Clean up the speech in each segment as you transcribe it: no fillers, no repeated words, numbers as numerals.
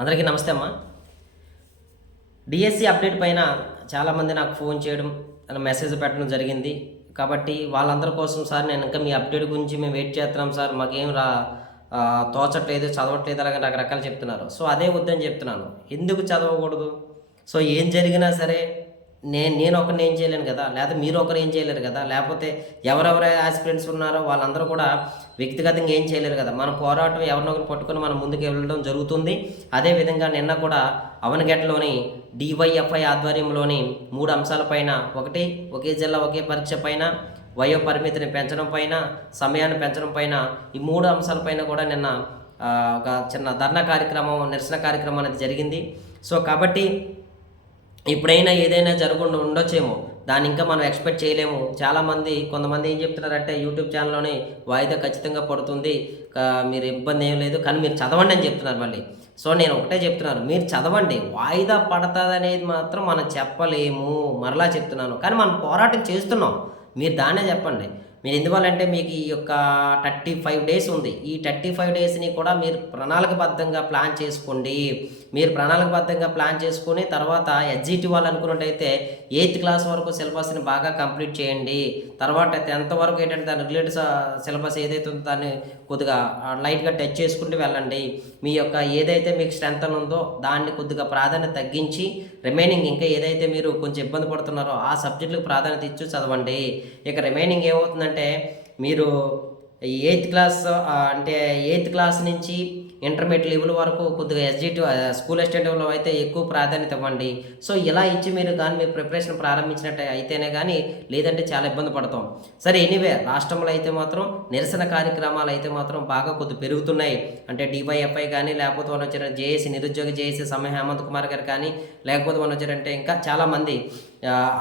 అందరికీ నమస్తే అమ్మా. డిఎస్సి అప్డేట్ పైన చాలామంది నాకు ఫోన్ చేయడం, మెసేజ్ పెట్టడం జరిగింది. కాబట్టి వాళ్ళందరి కోసం సార్ నేను ఇంకా మీ అప్డేట్ గురించి మేము వెయిట్ చేస్తున్నాం సార్, మాకేం తోచట్లేదు, చదవట్లేదు, అలాగే రకరకాలు చెప్తున్నారు. సో అదే వద్దని చెప్తున్నాను. ఎందుకు చదవకూడదు? సో ఏం జరిగినా సరే నేను ఒకరిని ఏం చేయలేను కదా, లేకపోతే మీరు ఒకరు ఏం చేయలేరు కదా, లేకపోతే ఎవరెవరు ఆస్పిరెంట్స్ ఉన్నారో వాళ్ళందరూ కూడా వ్యక్తిగతంగా ఏం చేయలేరు కదా. మన పోరాటం ఎవరినొకరు పట్టుకొని మనం ముందుకు వెళ్ళడం జరుగుతుంది. అదేవిధంగా నిన్న కూడా అవనగెట్లోని డివైఎఫ్ఐ ఆధ్వర్యంలోని 3 అంశాలపైన, ఒకటి ఒకే జిల్లా ఒకే పరీక్ష పైన, వయో పరిమితిని పెంచడం పైన, సమయాన్ని పెంచడం పైన, ఈ 3 అంశాలపైన కూడా నిన్న ఒక చిన్న ధర్నా కార్యక్రమం, నిరసన కార్యక్రమం అనేది జరిగింది. సో కాబట్టి ఇప్పుడైనా ఏదైనా జరగకుండా ఉండొచ్చేమో, దాన్ని ఇంకా మనం ఎక్స్పెక్ట్ చేయలేము. కొంతమంది ఏం చెప్తున్నారంటే యూట్యూబ్ ఛానల్లోనే వాయిదా ఖచ్చితంగా పడుతుంది, మీరు ఇబ్బంది ఏం లేదు, కానీ మీరు చదవండి అని చెప్తున్నారు మళ్ళీ. సో నేను ఒకటే చెప్తున్నాను, మీరు చదవండి. వాయిదా పడుతుంది అనేది మాత్రం మనం చెప్పలేము, మరలా చెప్తున్నాను. కానీ మనం పోరాటం చేస్తున్నాం, మీరు దాన్నే చెప్పండి. మీరు ఎందువల్లంటే మీకు ఈ యొక్క 35 డేస్ ఉంది. ఈ 35 డేస్ని కూడా మీరు ప్రణాళికబద్ధంగా ప్లాన్ చేసుకోండి. మీరు ప్రణాళికబద్ధంగా ప్లాన్ చేసుకుని తర్వాత ఎస్జిటి వాళ్ళు అనుకున్నట్టయితే 8th క్లాస్ వరకు సిలబస్ని బాగా కంప్లీట్ చేయండి. తర్వాత 10th వరకు ఏంటంటే దాని రిలేటెడ్ సిలబస్ ఏదైతే ఉందో దాన్ని కొద్దిగా లైట్గా టచ్ చేసుకుంటూ వెళ్ళండి. మీ యొక్క ఏదైతే మీకు స్ట్రెంత్ ఉందో దాన్ని కొద్దిగా ప్రాధాన్యత తగ్గించి రిమైనింగ్ ఇంకా ఏదైతే మీరు కొంచెం ఇబ్బంది పడుతున్నారో ఆ సబ్జెక్టులకు ప్రాధాన్యత ఇచ్చి చదవండి. ఇక రిమైనింగ్ ఏమవుతుందంటే మీరు 8th క్లాస్ నుంచి ఇంటర్మీడియట్ లెవెల్ వరకు కొద్దిగా ఎస్జిటి స్కూల్ అసిస్టెంట్ లెవెల్లో అయితే ఎక్కువ ప్రాధాన్యత ఇవ్వండి. సో ఇలా ఇచ్చి మీరు కానీ మీ ప్రిపరేషన్ ప్రారంభించినట్టు అయితేనే కానీ, లేదంటే చాలా ఇబ్బంది పడతాం. సరే ఎనీవే, రాష్ట్రంలో అయితే మాత్రం నిరసన కార్యక్రమాలు అయితే మాత్రం బాగా పెరుగుతున్నాయి. అంటే డివైఎఫ్ఐ కానీ, లేకపోతే వాళ్ళు వచ్చారు జేఏసీ, నిరుద్యోగ జేఏసీ సమ్మె హేమంత్ కుమార్ గారు కానీ, లేకపోతే వాళ్ళు వచ్చారంటే ఇంకా చాలామంది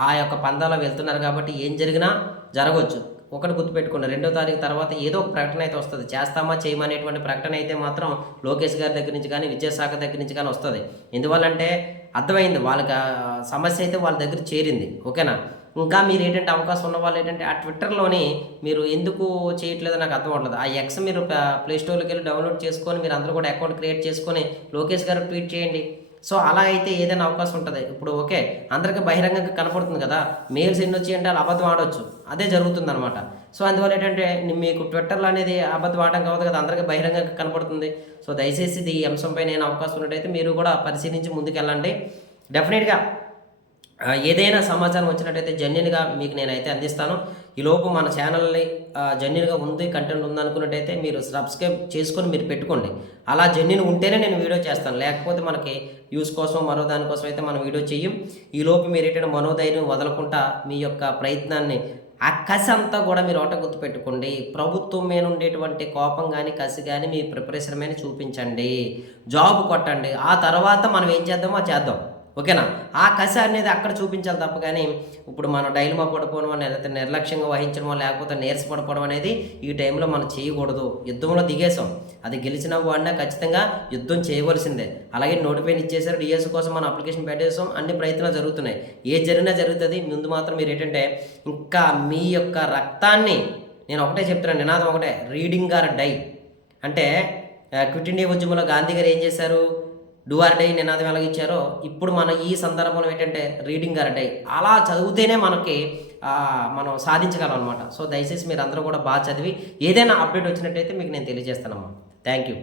ఆ యొక్క పందాలో వెళ్తున్నారు. కాబట్టి ఏం జరిగినా జరగవచ్చు. ఒకటి గుర్తుపెట్టుకోండి, 2వ తారీఖు తర్వాత ఏదో ఒక ప్రకటన అయితే వస్తుంది. చేస్తామా చేయమా అనేటువంటి ప్రకటన అయితే మాత్రం లోకేష్ గారి దగ్గర నుంచి కానీ, విద్యాశాఖ దగ్గర నుంచి కానీ వస్తుంది. ఎందువల్లంటే అర్థమైంది, వాళ్ళకి సమస్య అయితే వాళ్ళ దగ్గర చేరింది. ఓకేనా? ఇంకా మీరు ఏంటంటే అవకాశం ఉన్న వాళ్ళు ఏంటంటే ఆ ట్విట్టర్లోని మీరు ఎందుకు చేయట్లేదో నాకు అర్థం అవ్వట్లేదు. ఆ ఎక్స్ మీరు ప్లేస్టోర్లోకి వెళ్ళి డౌన్లోడ్ చేసుకొని మీరు అందరూ కూడా అకౌంట్ క్రియేట్ చేసుకొని లోకేష్ గారు ట్వీట్ చేయండి. సో అలా అయితే ఏదైనా అవకాశం ఉంటుంది. ఇప్పుడు ఓకే, అందరికీ బహిరంగంగా కనపడుతుంది కదా, మెయిల్స్ ఎన్ని వచ్చి అంటే వాళ్ళు అబద్ధం ఆడవచ్చు, అదే జరుగుతుంది అనమాట. సో అందువల్ల ఏంటంటే మీకు ట్విట్టర్లో అనేది అబద్ధం ఆడడం కావద్దు కదా, అందరికీ బహిరంగంగా కనపడుతుంది. సో దయచేసి ఈ అంశంపై నేను అవకాశం ఉన్నట్టయితే మీరు కూడా పరిశీలించి ముందుకెళ్ళండి. డెఫినెట్గా ఏదైనా సమాచారం వచ్చినట్టయితే జెన్యున్గా మీకు నేనైతే అందిస్తాను. ఈలోపు మన ఛానల్ని జెన్యున్గా ఉంది, కంటెంట్ ఉందనుకున్నట్టయితే మీరు సబ్స్క్రైబ్ చేసుకొని మీరు పెట్టుకోండి. అలా జెన్యున్ ఉంటేనే నేను వీడియో చేస్తాను, లేకపోతే మనకి వ్యూస్ కోసం మరో దానికోసం అయితే మనం వీడియో చెయ్యం. ఈలోపు మీరు ఏంటంటే మనోధైర్యం వదలకుండా మీ యొక్క ప్రయత్నాన్ని, ఆ కసి అంతా కూడా మీరు ఒకటే గుర్తుపెట్టుకోండి, ప్రభుత్వం మీద ఉండేటువంటి కోపం కానీ కసి కానీ మీ ప్రిపరేషన్ మీద చూపించండి, జాబ్ కొట్టండి. ఆ తర్వాత మనం ఏం చేద్దామో చేద్దాం. ఓకేనా? ఆ కసి అనేది అక్కడ చూపించాలి తప్ప కానీ ఇప్పుడు మనం డైలమా పడిపోవడం, లేకపోతే నిర్లక్ష్యంగా వహించడం, లేకపోతే నీరస పడిపోవడం అనేది ఈ టైంలో మనం చేయకూడదు. యుద్ధంలో దిగేసాం, అది గెలిచిన వాడినా ఖచ్చితంగా యుద్ధం చేయవలసిందే. అలాగే నోటిఫైన్ ఇచ్చేసారు, డిఎస్ కోసం మనం అప్లికేషన్ పెట్టేసాం, అన్ని ప్రయత్నాలు జరుగుతున్నాయి. ఏది జరిగినా జరుగుతుంది. ముందు మాత్రం మీరు ఏంటంటే ఇంకా మీ యొక్క రక్తాన్ని, నేను ఒకటే చెప్తున్నాను, నినాదం ఒకటే, రీడింగ్ ఆర్ డై. అంటే క్విట్ ఇండియా ఉద్యమంలో గాంధీ గారు ఏం చేశారు, డూ ఆర్ డై నినాదం ఎలాగిచ్చారో, ఇప్పుడు మన ఈ సందర్భంలో ఏంటంటే రీడింగ్ ఆర్ డై. అలా చదివితేనే మనం సాధించగలం అనమాట. సో దయచేసి మీరు అందరూ కూడా బాగా చదివి ఏదైనా అప్డేట్ వచ్చినట్టయితే మీకు నేను తెలియజేస్తానమ్మా. Thank you.